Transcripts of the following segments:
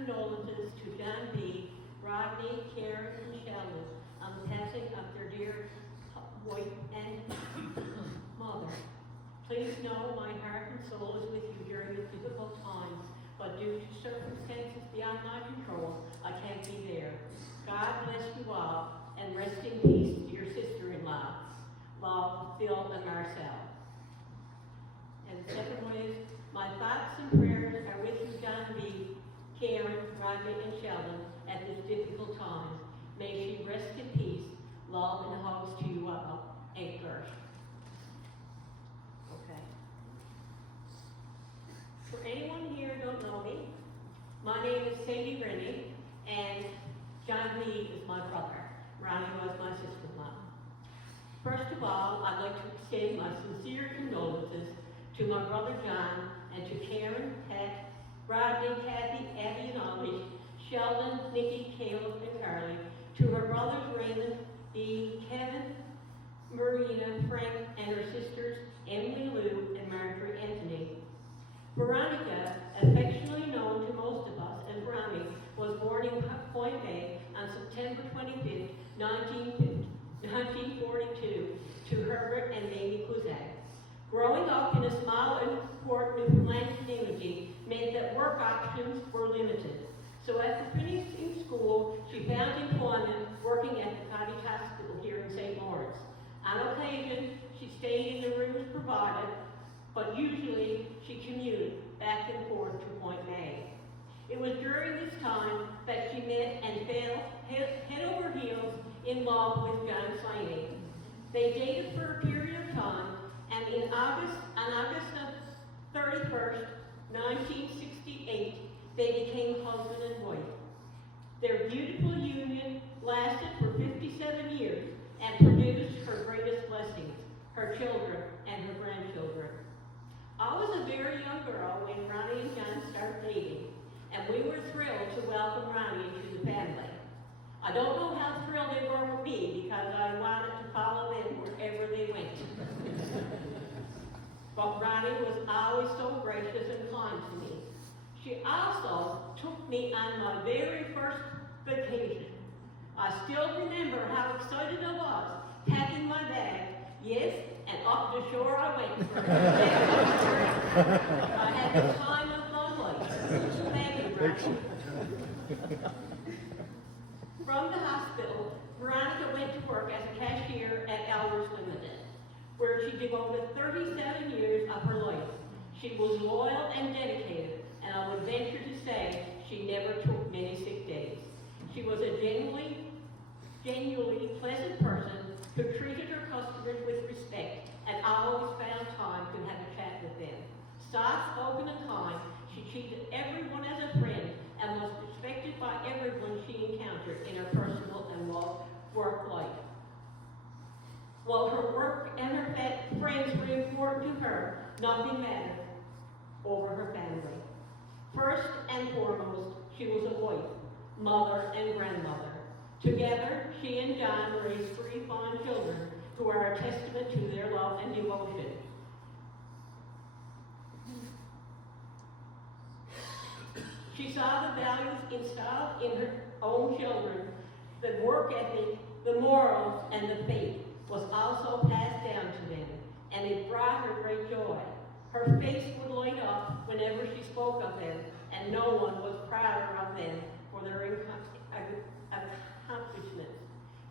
condolences to John B., Rodney, Karen, and Sheldon on the passing of their dear wife and mother. Please know my heart and soul is with you during the difficult times, but due to circumstances beyond my control, I can't be there. God bless you all, and rest in peace, dear sister-in-law. Love, Phil and Marcel. And the second one is, my thoughts and prayers are with you, John B., Karen, Rodney, and Sheldon at this difficult time. May she rest in peace. Love and hugs to you all. And Gersh. Okay. For anyone here who don't know me, my name is Sadie Rennie, and John B. is my brother. Ronnie was my sister-in-law. First of all, I'd like to extend my sincere condolences to my brother John and to Karen, Pat, Rodney, Kathy, Abby, and Ollie, Sheldon, Nikki, Caleb, and Carly, to her brothers Raymond, Dee, Kevin, Marina, Frank, and her sisters Emily, Lou, and Marjorie Anthony. Veronica, affectionately known to most of us as Ronnie, was born in Point Bay on September 25, 1942, to Herbert and Mamie Kuzak. Growing up in a small and poor Newfoundland community meant that work options were limited. So after finishing school, she found employment working at the Cottage Hospital here in St. Lawrence. On occasion, she stayed in the rooms provided, but usually she commuted back and forth to Point May. It was during this time that she met and fell head over heels in love with John Slaney. They dated for a period of time, and on August 31st, 1968, they became husband and wife. Their beautiful union lasted for 57 years and produced her greatest blessings, her children and her grandchildren. I was a very young girl when Ronnie and John started dating, and we were thrilled to welcome Ronnie into the family. I don't know how thrilled they were with me because I wanted to follow them wherever they went. But Ronnie was always so gracious and kind to me. She also took me on my very first vacation. I still remember how excited I was, packing my bag, yes, and up the shore I went for a day. I had the time of my life. Thank you, Ronnie. From the hospital, Veronica went to work as a cashier at Elders Limited, where she devoted 37 years of her life. She was loyal and dedicated, and I would venture to say she never took many sick days. She was a genuinely pleasant person who treated her customers with respect and always found time to have a chat with them. Soft-spoken and kind, she treated everyone as a friend and was respected by everyone she encountered in her personal and work life. While her work and her friends were important to her, nothing mattered over her family. First and foremost, she was a wife, mother, and grandmother. Together, she and John raised 3 fine children who are a testament to their love and devotion. She saw the values installed in her own children, the work ethic, the morals, and the faith was also passed down to them, and it brought her great joy. Her face would light up whenever she spoke of them, and no one was prouder of them for their accomplishments.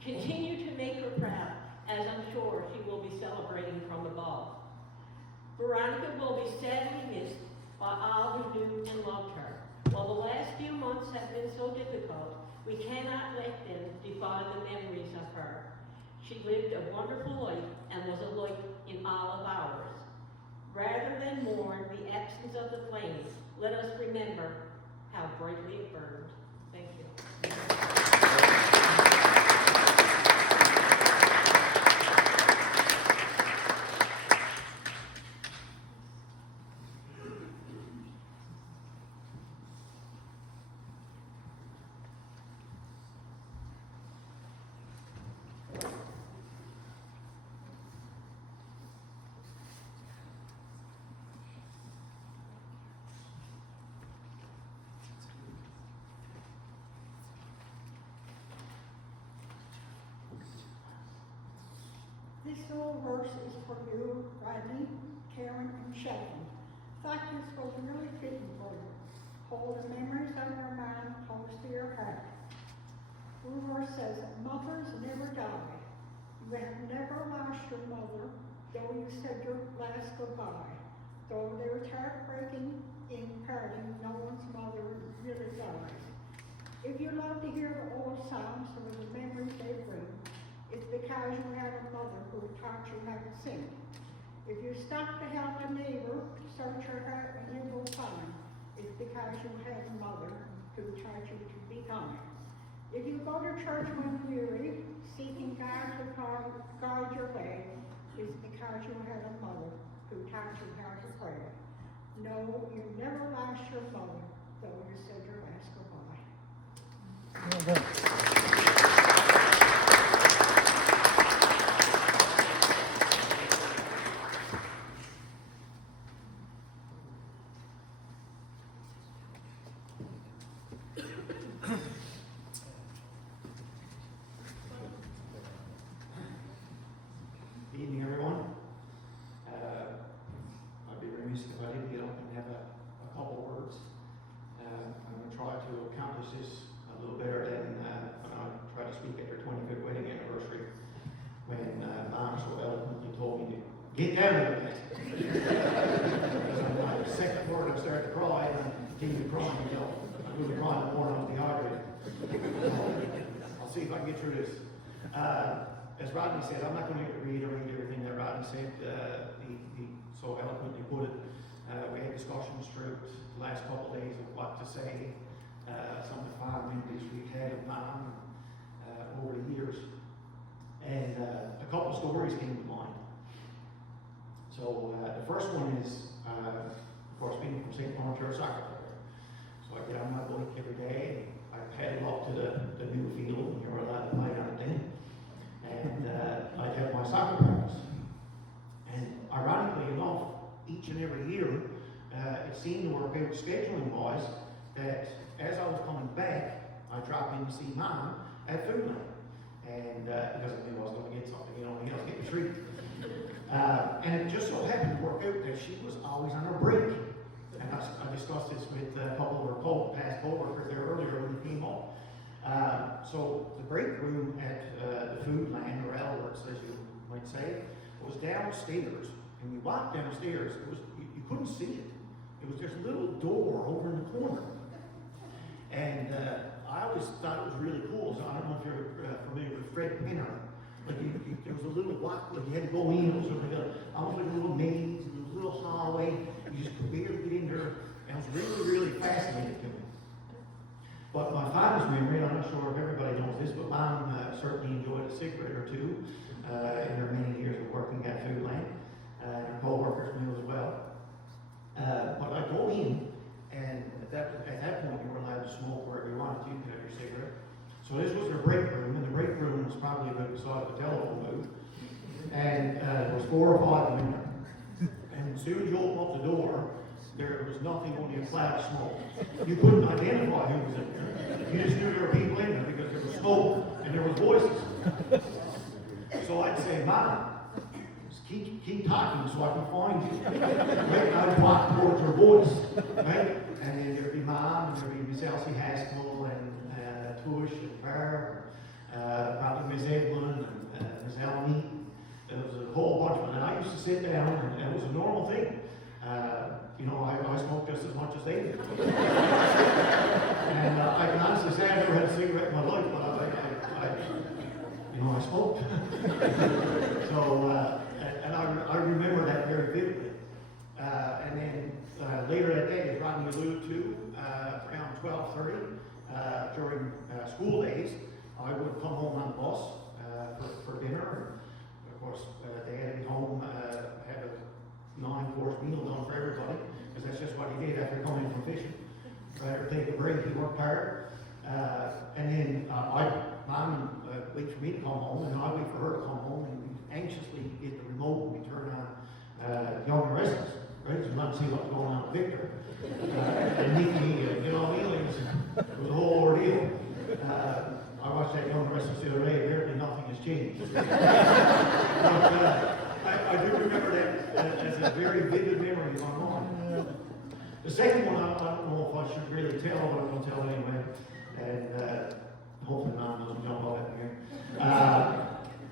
Continue to make her proud, as I'm sure she will be celebrating from above. Veronica will be sadly missed by all who knew and loved her. While the last few months have been so difficult, we cannot let them define the memories of her. She lived a wonderful life and was a light in all of ours. Rather than mourn the absence of the flames, let us remember how brightly it burned. Thank you. Next little verse is for you, Rodney, Karen, and Sheldon. Thought this was really fitting for you. Hold the memories of your mind close to your heart. The verse says, mothers never die. You have never lost your mother, though you said your last goodbye. Though there was heartbreaking in parting, no one's mother really dies. If you love to hear the old songs or the memories they bring, it's because you have a mother who taught you how to sing. If you stop to help a neighbor, search your heart and you will find, it's because you have a mother who taught you to be kind. If you go to church when weary, seeking God to guide your way, it's because you had a mother who taught you how to pray. No, you never lost your mother, though you said your last goodbye. Well done. Good evening, everyone. I'd be remiss if I didn't get up and have a couple words. I'm going to try to accomplish this a little better than when I tried to speak at your 25th wedding anniversary, when Mom so eloquently told me to get down a little bit. Because on my second word, I started to cry, and I continued crying until I really cried more than I was dehydrated. I'll see if I can get through this. As Rodney said, I'm not going to reiterate everything that Rodney said. He so eloquently put it. We had discussions through the last couple of days of what to say, some of the fond memories we've had of Mom over the years. And a couple of stories came to mind. So the first one is, of course, being from St. Bonaventure soccer player. So I get on my bike every day. I paddle up to the new field, and you're allowed to play on it then. And I'd have my soccer practice. And ironically enough, each and every year, it seemed to work out scheduling-wise that as I was coming back, I'd drop in to see Mom at Food Lane. And because I knew I was going to get something, I was getting a treat. And it just so happened to work out that she was always on her break. And I discussed this with a couple of her past co-workers there earlier when we came up. So the break room at the food lane, or Albert's as you might say, was downstairs. And you walked downstairs, you couldn't see it. It was this little door over in the corner. And I always thought it was really cool. So I don't know if you're familiar with Fred Pinner. But there was a little walk, like you had to go in, it was almost like a little maze, and a little hallway. You just could barely get in there. And it was really, really fascinating to me. But my father's memory, I'm not sure if everybody knows this, but Mom certainly enjoyed a cigarette or two in her many years of working at Food Lane, and her co-workers knew as well. But I'd go in, and at that point you were allowed to smoke wherever you wanted to, you could have your cigarette. So this was their break room, and the break room was probably about the size of a telephone booth. And there was 4 or 5 in there. And as soon as you opened up the door, there was nothing, only a cloud of smoke. You couldn't identify who was in there. You just knew there were people in there because there was smoke and there was voices. So I'd say, Mom, just keep talking so I can find you. Right? I'd walk towards her voice. Right? And then there'd be Mom, and there'd be Miss Elsie Haskell, and Tush, and Bear, probably Miss Evelyn, and Miss Elmy. There was a whole bunch of them. And I used to sit down, and it was a normal thing. I smoked just as much as they did. And I can honestly say I never had a cigarette in my life, but I smoked. So, and I remember that very vividly. And then later that day, as Rodney alluded to, around 12:30, during school days, I would come home on the bus for dinner. And of course, Dad would be home, have a 9-course meal done for everybody, because that's just what he did after coming from fishing. Rather take a break, he worked hard. And then Mom would wait for me to come home, and I'd wait for her to come home, and we'd anxiously get the remote and we turn on Young and Restless, right? So not to see what's going on with Victor. And Nikki, it was a whole ordeal. I watched that Young and Restless the other day, apparently nothing has changed. I do remember that as a very vivid memory in my mind. The second one, I don't know if I should really tell, but I'm going to tell anyway. And hopefully Mom doesn't jump off at me.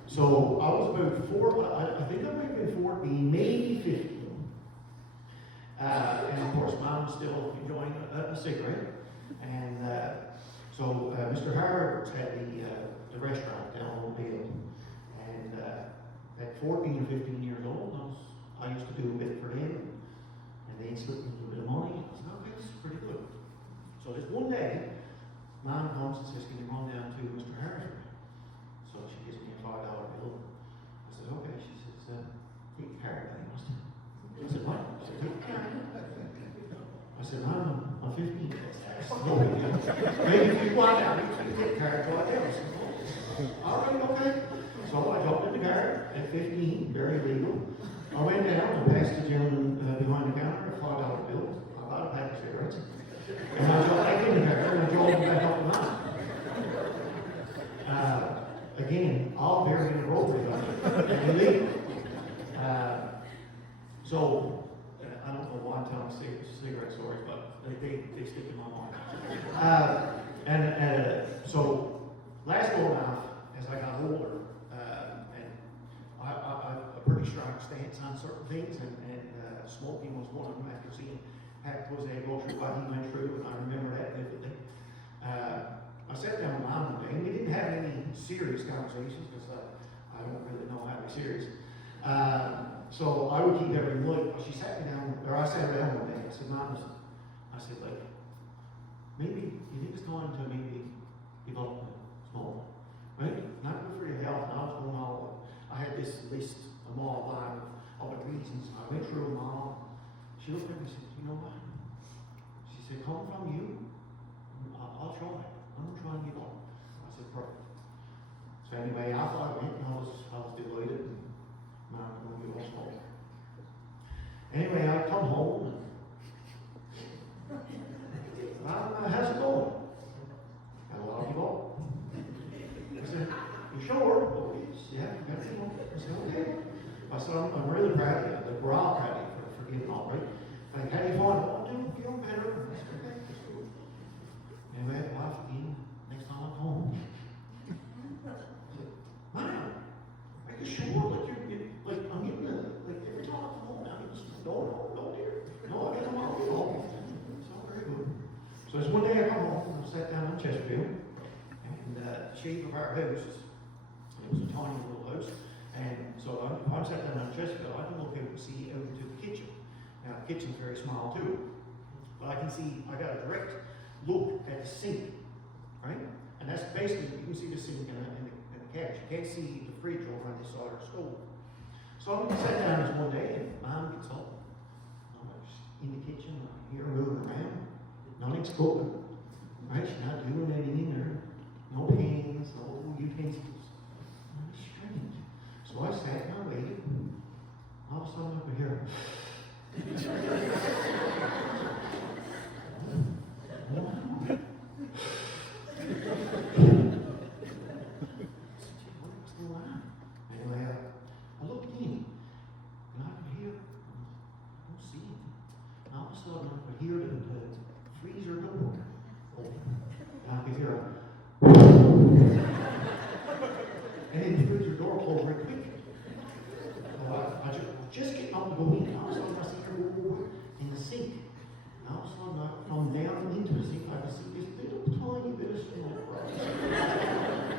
So I was about I think I might have been 14, maybe 15. And of course, Mom's still enjoying a cigarette. And so Mr. Howard had the restaurant down on the hill. And at 14 or 15 years old, I used to do a bit for them. And they slipped me a little bit of money. I said, okay, this is pretty good. So this one day, Mom comes and says, can you run down to Mr. Harris? So she gives me a $5 bill. I said, okay. She says, take the card, I said, what? She said, take the card. I said, Mom, I'm 15. Maybe if you want out, you can take the card, go out there. I said, oh, all right, okay. So I jumped in the car at 15, very legal. I went down and passed the gentleman behind the counter a $5 bill. I bought a pack of cigarettes. And I jumped back in the car and I drove him back up the line. Again, all very inappropriate and illegal. So, I don't know why I'm telling cigarette stories, but they stick in my mind. So, last go around, as I got older, and I a pretty strong stance on certain things, and smoking was one of them after seeing Pat Jose go through what he went through, and I remember that vividly. I sat down with Mom one day, and we didn't have any serious conversations, because I don't really know how to be serious. So I would keep everything light. She sat me down, or I sat her down one day, I said, Mom, I said, like, maybe you think it's time to maybe give up smoking, right? Not good for your health, and I was going all, I had this list, a mall line of the reasons, and I went through them all. She looked at me and said, you know what? She said, come from you, I'll try. I'm going to try and give up. I said, perfect. So anyway, after I went, I was delighted, and now I'm going to give up smoking. Anyway, I come home, and how's it going? Got a lot of people. I said, you sure? Oh, yes, yeah, got it. I said, okay. I said, I'm really proud of you. Like, we're all proud of you for giving up, right? Like, how do you find it? Oh, dude, feeling better. I said, okay. Anyway, wife again, next time I come home. I said, Mom, are you sure? Like, I'm getting like, every time I come home, I'm just, no, dear. No, I get them all. It's all very good. So it's one day I come home, and I sat down in Chesterfield, and the shape of our house, it was a tiny little house, and so I'm sat down in Chesterfield, I can look out and see out into the kitchen. Now, the kitchen's very small too, but I can see, I got a direct look at the sink, right? And that's basically, you can see the sink and the couch. You can't see the fridge over on this side of the stove. So I sat down this one day, and Mom gets up. I'm just in the kitchen, I hear her moving around. Nothing's cooking, right? She's not doing anything in there. No pans, no utensils. It's strange. So I sat and I waited. All of a sudden, I could hear her. What's going on? Anyway, I looked in, and I could hear, I don't see anything. And all of a sudden, I could hear the freezer door open. And I could hear a and then the freezer door closed very quick. So I just getting up to go in, and all of a sudden I see her over in the sink. And all of a sudden I come down into the sink, I can see this little tiny bit of smoke.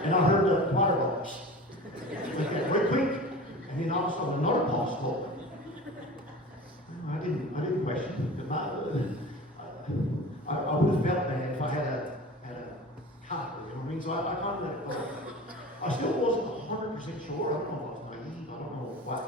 And I heard the water bubbles. Like that very quick. And then all of a sudden another pot spoke. I didn't question it. I would have felt bad if I had a copper, you know what I mean? So I kind of let it go. I still wasn't 100% sure. I don't know if I was naive. I don't know what